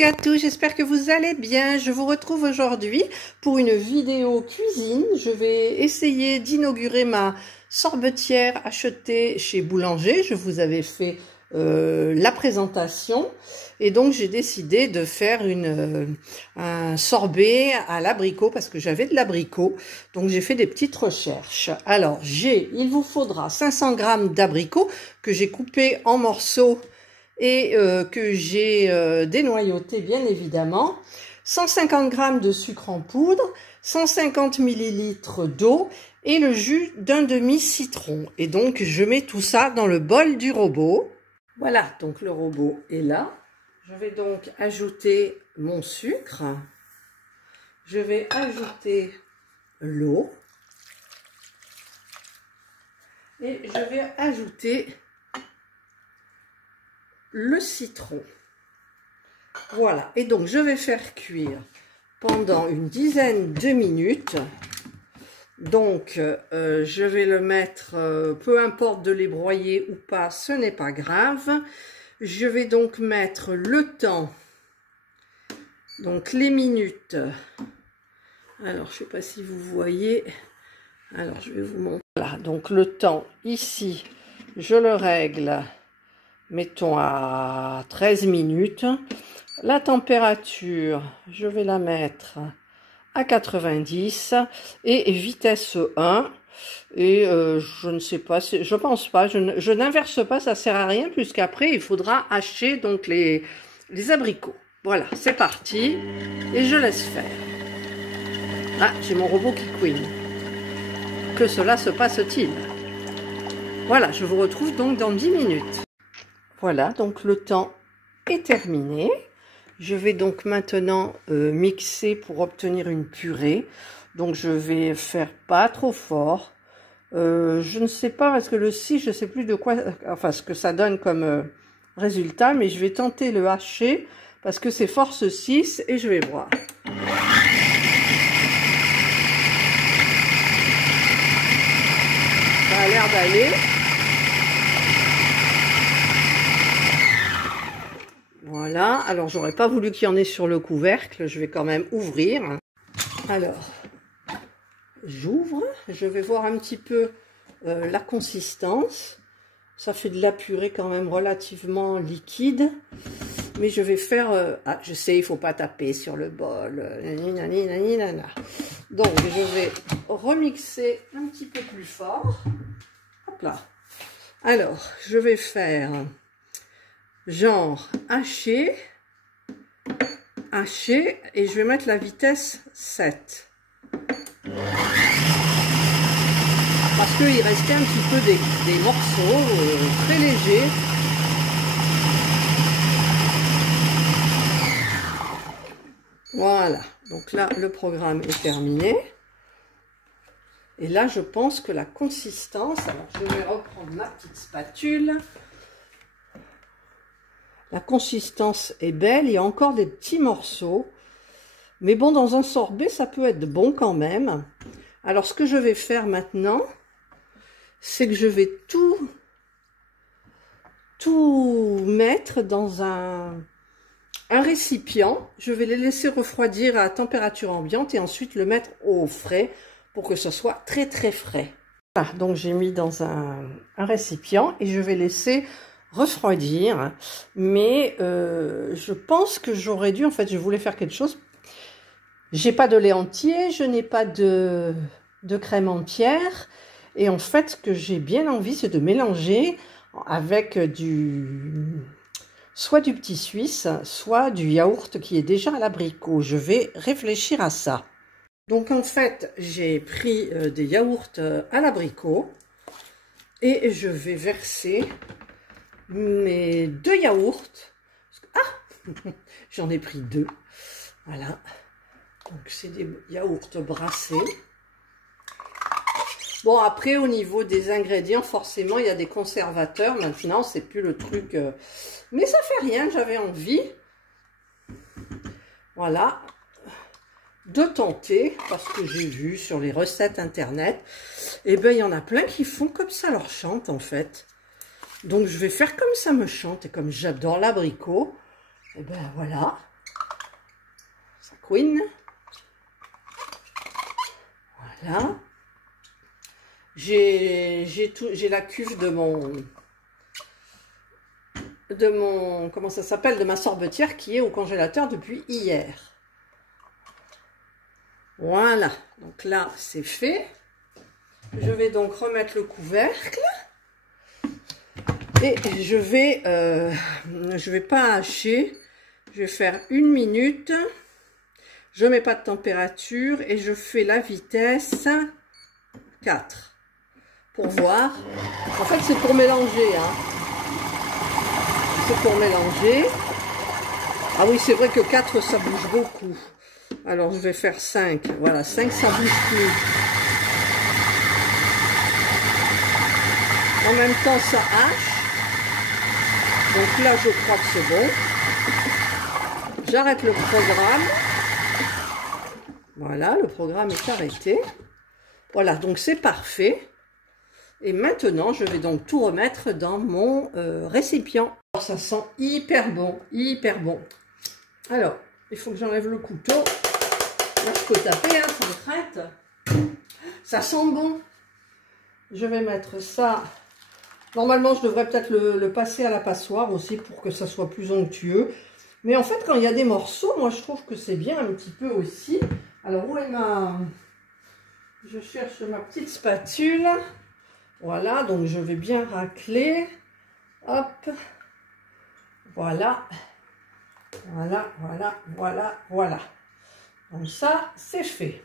et à tous, j'espère que vous allez bien. Je vous retrouve aujourd'hui pour une vidéo cuisine. Je vais essayer d'inaugurer ma sorbetière achetée chez Boulanger. Je vous avais fait la présentation et donc j'ai décidé de faire un sorbet à l'abricot parce que j'avais de l'abricot. Donc j'ai fait des petites recherches. Alors il vous faudra 500 g d'abricots que j'ai coupés en morceaux et que j'ai dénoyauté bien évidemment, 150 g de sucre en poudre, 150 ml d'eau et le jus d'un demi-citron. Et donc je mets tout ça dans le bol du robot. Voilà, donc le robot est là. Je vais donc ajouter mon sucre. Je vais ajouter l'eau. Et je vais ajouter le citron. Voilà, et donc je vais faire cuire pendant une dizaine de minutes. Donc je vais le mettre, peu importe de les broyer ou pas, ce n'est pas grave. Je vais donc mettre le temps, donc les minutes. Alors je sais pas si vous voyez, alors je vais vous montrer. Voilà, donc le temps ici, je le règle, mettons à 13 minutes. La température, je vais la mettre à 90 et vitesse 1. Et je ne sais pas, je pense pas, je n'inverse pas, ça sert à rien puisqu'après il faudra hacher donc les abricots. Voilà, c'est parti et je laisse faire. Ah, j'ai mon robot qui couine. Que cela se passe-t-il? Voilà, je vous retrouve donc dans 10 minutes. Voilà, donc le temps est terminé. Je vais donc maintenant mixer pour obtenir une purée. Donc je vais faire pas trop fort. Je ne sais pas parce que le 6, je ne sais plus de quoi, enfin ce que ça donne comme résultat, mais je vais tenter le hacher parce que c'est force 6 et je vais voir. Ça a l'air d'aller. Voilà, alors j'aurais pas voulu qu'il y en ait sur le couvercle, je vais quand même ouvrir. Alors, j'ouvre, je vais voir un petit peu la consistance. Ça fait de la purée quand même relativement liquide. Mais je vais faire... ah, je sais, il faut pas taper sur le bol. Donc, je vais remixer un petit peu plus fort. Hop là. Alors, je vais faire... genre haché, et je vais mettre la vitesse 7. Parce qu'il restait un petit peu des morceaux très légers. Voilà, donc là le programme est terminé. Et là je pense que la consistance, alors je vais reprendre ma petite spatule. La consistance est belle, il y a encore des petits morceaux. Mais bon, dans un sorbet, ça peut être bon quand même. Alors, ce que je vais faire maintenant, c'est que je vais tout mettre dans un récipient. Je vais les laisser refroidir à température ambiante et ensuite le mettre au frais pour que ce soit très très frais. Voilà, donc j'ai mis dans un récipient et je vais laisser refroidir, mais je pense que j'aurais dû, en fait je voulais faire quelque chose, j'ai pas de lait entier, je n'ai pas de crème entière, et en fait ce que j'ai bien envie c'est de mélanger avec soit du petit suisse, soit du yaourt qui est déjà à l'abricot. Je vais réfléchir à ça. Donc en fait j'ai pris des yaourts à l'abricot et je vais verser mes 2 yaourts. Ah, j'en ai pris 2. Voilà. Donc c'est des yaourts brassés. Bon, après au niveau des ingrédients, forcément il y a des conservateurs. Maintenant c'est plus le truc. Mais ça fait rien, j'avais envie. Voilà. De tenter, parce que j'ai vu sur les recettes internet. Et ben il y en a plein qui font comme ça leur chante en fait. Donc je vais faire comme ça me chante, et comme j'adore l'abricot, et ben voilà. Queen. Voilà. J'ai la cuve de mon comment ça s'appelle, de ma sorbetière qui est au congélateur depuis hier. Voilà, donc là c'est fait. Je vais donc remettre le couvercle et je vais pas hacher. Je vais faire 1 minute. Je mets pas de température et je fais la vitesse 4 pour voir. En fait c'est pour mélanger, hein. C'est pour mélanger. Ah oui, c'est vrai que 4 ça bouge beaucoup. Alors je vais faire 5. Voilà, 5 ça bouge plus. En même temps ça hache. Donc là je crois que c'est bon. J'arrête le programme. Voilà, le programme est arrêté. Voilà, donc c'est parfait. Et maintenant, je vais donc tout remettre dans mon récipient. Alors, ça sent hyper bon, hyper bon. Alors, il faut que j'enlève le couteau. Là, je peux taper, hein, ça me traite. Ça sent bon. Je vais mettre ça. Normalement, je devrais peut-être le passer à la passoire aussi pour que ça soit plus onctueux. Mais en fait, quand il y a des morceaux, moi, je trouve que c'est bien un petit peu aussi. Alors, où est ma... Je cherche ma petite spatule. Voilà, donc je vais bien racler. Hop. Voilà. Voilà, voilà, voilà, voilà. Donc ça, c'est fait.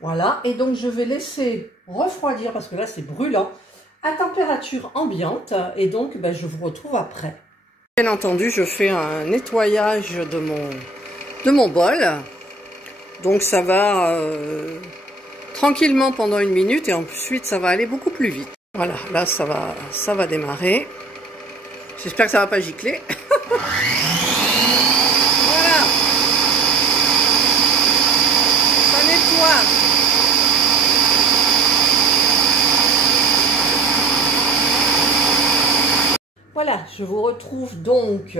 Voilà, et donc je vais laisser refroidir, parce que là, c'est brûlant, à température ambiante. Et donc, ben, je vous retrouve après. Bien entendu, je fais un nettoyage de mon bol. Donc ça va tranquillement pendant 1 minute et ensuite ça va aller beaucoup plus vite. Voilà, là ça va démarrer. J'espère que ça va pas gicler. Voilà. Ça nettoie. Voilà, je vous retrouve donc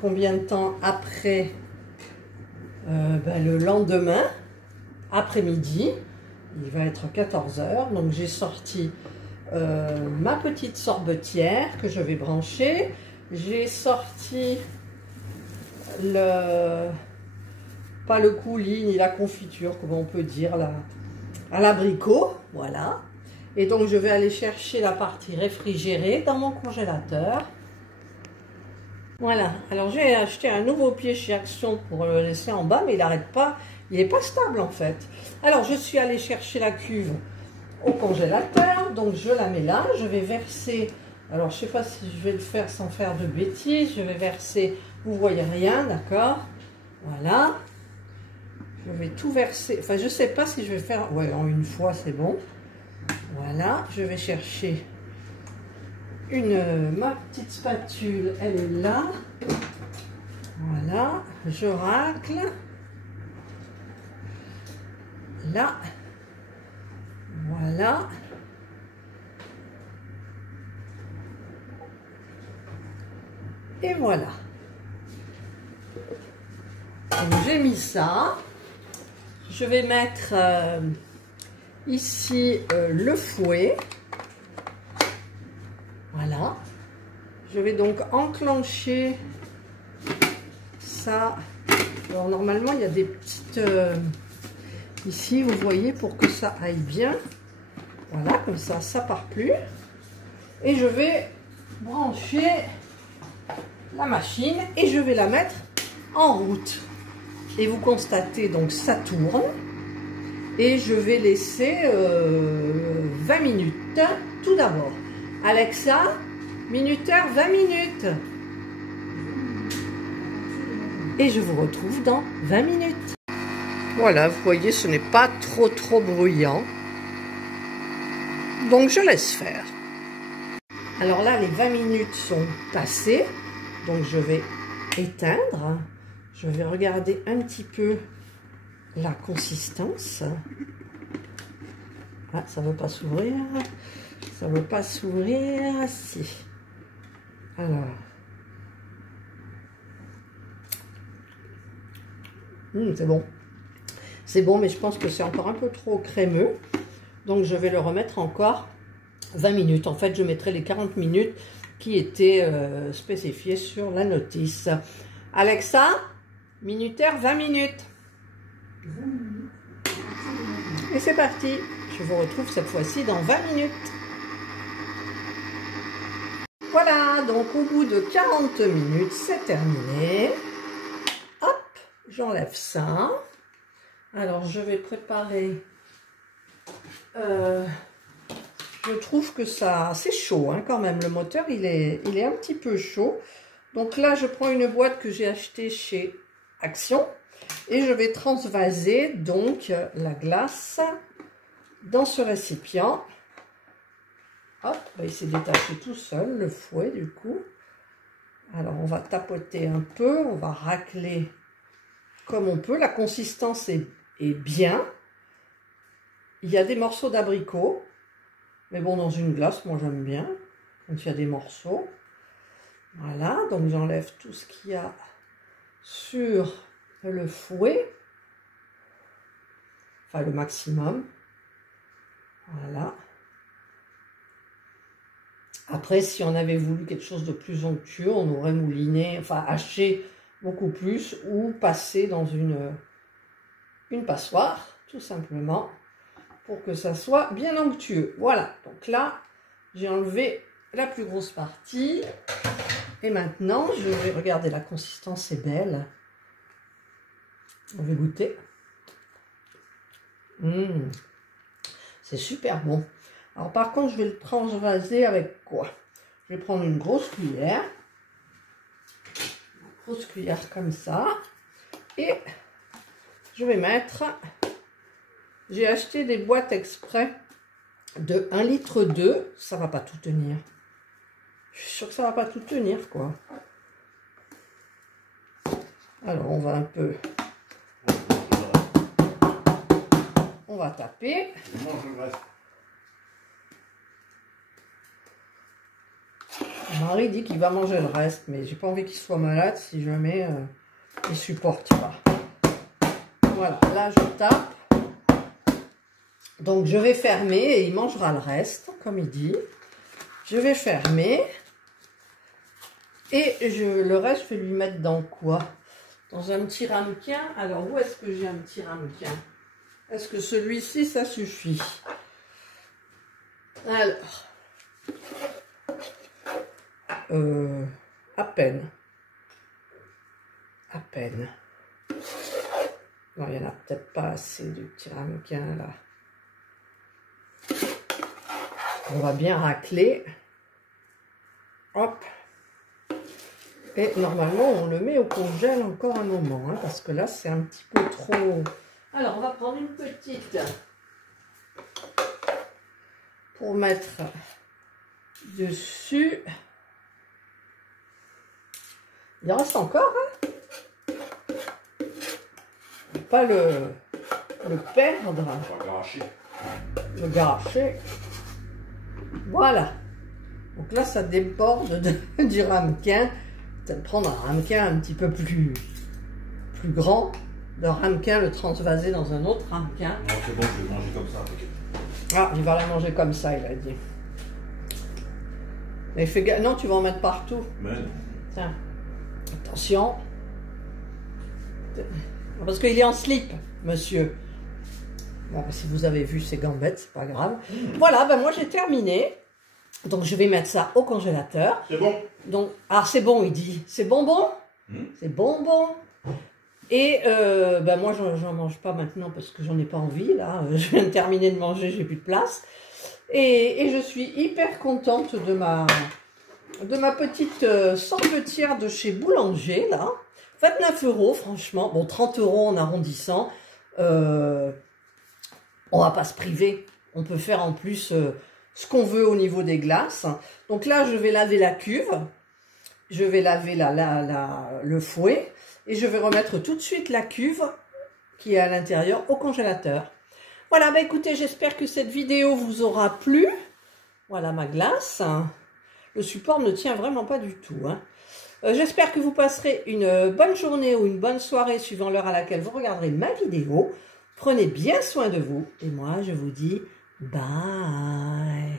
combien de temps après ben, le lendemain, après-midi, il va être 14 h. Donc j'ai sorti ma petite sorbetière que je vais brancher. J'ai sorti pas le coulis ni la confiture, comme on peut dire, à l'abricot. Voilà. Et donc je vais aller chercher la partie réfrigérée dans mon congélateur. Voilà, alors j'ai acheté un nouveau pied chez Action pour le laisser en bas, mais il n'arrête pas, il n'est pas stable en fait. Alors je suis allée chercher la cuve au congélateur, donc je la mets là, je vais verser, alors je ne sais pas si je vais le faire sans faire de bêtises, je vais verser, vous voyez rien, d'accord, voilà, je vais tout verser, enfin je ne sais pas si je vais faire, ouais, en une fois c'est bon, voilà, je vais chercher ma petite spatule, elle est là. Voilà, je racle. Là. Voilà. Et voilà. J'ai mis ça. Je vais mettre ici le fouet. Voilà, je vais donc enclencher ça. Alors normalement il y a des petites ici, vous voyez, pour que ça aille bien. Voilà, comme ça part plus. Et je vais brancher la machine et je vais la mettre en route. Et vous constatez donc ça tourne. Et je vais laisser 20 minutes tout d'abord. Alexa, minuteur 20 minutes. Et je vous retrouve dans 20 minutes. Voilà, vous voyez, ce n'est pas trop bruyant. Donc je laisse faire. Alors là, les 20 minutes sont passées. Donc je vais éteindre. Je vais regarder un petit peu la consistance. Ah, ça ne veut pas s'ouvrir. Ça ne veut pas s'ouvrir. Si. Alors. C'est bon. C'est bon, mais je pense que c'est encore un peu trop crémeux. Donc, je vais le remettre encore 20 minutes. En fait, je mettrai les 40 minutes qui étaient spécifiées sur la notice. Alexa, minutaire 20 minutes. Et c'est parti. Je vous retrouve cette fois-ci dans 20 minutes. Voilà, donc au bout de 40 minutes, c'est terminé. Hop, j'enlève ça. Alors, je vais préparer... je trouve que ça... C'est chaud, hein, quand même. Le moteur, il est un petit peu chaud. Donc là, je prends une boîte que j'ai achetée chez Action. Et je vais transvaser, donc, la glace dans ce récipient. Hop, il s'est détaché tout seul, le fouet, du coup. Alors, on va tapoter un peu, on va racler comme on peut. La consistance est bien. Il y a des morceaux d'abricot. Mais bon, dans une glace, moi, j'aime bien quand il y a des morceaux. Voilà, donc j'enlève tout ce qu'il y a sur le fouet. Enfin, le maximum. Voilà. Après, si on avait voulu quelque chose de plus onctueux, on aurait mouliné, enfin haché beaucoup plus ou passé dans une passoire, tout simplement, pour que ça soit bien onctueux. Voilà, donc là, j'ai enlevé la plus grosse partie. Et maintenant, je vais regarder la consistance, c'est belle. On va goûter. C'est super bon. Alors par contre, je vais le transvaser avec quoi? Je vais prendre une grosse cuillère. Une grosse cuillère comme ça. Et je vais mettre... J'ai acheté des boîtes exprès de 1,2 litre. Ça va pas tout tenir. Je suis sûre que ça va pas tout tenir, quoi. Alors, on va un peu... On va taper. Mon mari dit qu'il va manger le reste, mais j'ai pas envie qu'il soit malade si jamais il supporte pas. Voilà, là je tape. Donc je vais fermer et il mangera le reste, comme il dit. Je vais fermer. Et le reste, je vais lui mettre dans quoi? Dans un petit ramequin. Alors, où est-ce que j'ai un petit ramequin? Est-ce que celui-ci, ça suffit? Alors, à peine. À peine. Non, il n'y en a peut-être pas assez du petit ramequin, là. On va bien racler. Hop. Et normalement, on le met au congèle encore un moment, hein, parce que là, c'est un petit peu trop... Alors, on va prendre une petite pour mettre dessus. Il en reste encore, hein. On va pas le perdre. Le garacher. Voilà. Donc là, ça déborde du ramequin. Peut-être prendre un ramequin un petit peu plus grand. Le ramequin, le transvaser dans un autre ramequin. Non, c'est bon, je vais manger comme ça. Ah, il va la manger comme ça, il a dit. Mais fais gaffe. Non, tu vas en mettre partout. Mais non. Tiens. Attention. Parce qu'il est en slip, monsieur. Bon, si vous avez vu ses gambettes, c'est pas grave. Voilà, ben moi j'ai terminé. Donc je vais mettre ça au congélateur. C'est bon. Donc, ah c'est bon, il dit. C'est bonbon. C'est bonbon. Et ben moi j'en mange pas maintenant parce que j'en ai pas envie là. Je viens de terminer de manger, j'ai plus de place. Et je suis hyper contente de ma petite sorbetière de chez Boulanger là. 29 €, franchement. Bon, 30 € en arrondissant. On va pas se priver. On peut faire en plus ce qu'on veut au niveau des glaces. Donc là, je vais laver la cuve. Je vais laver le fouet. Et je vais remettre tout de suite la cuve qui est à l'intérieur au congélateur. Voilà, bah écoutez, j'espère que cette vidéo vous aura plu. Voilà ma glace. Le support ne tient vraiment pas du tout, hein. J'espère que vous passerez une bonne journée ou une bonne soirée suivant l'heure à laquelle vous regarderez ma vidéo. Prenez bien soin de vous et moi je vous dis bye.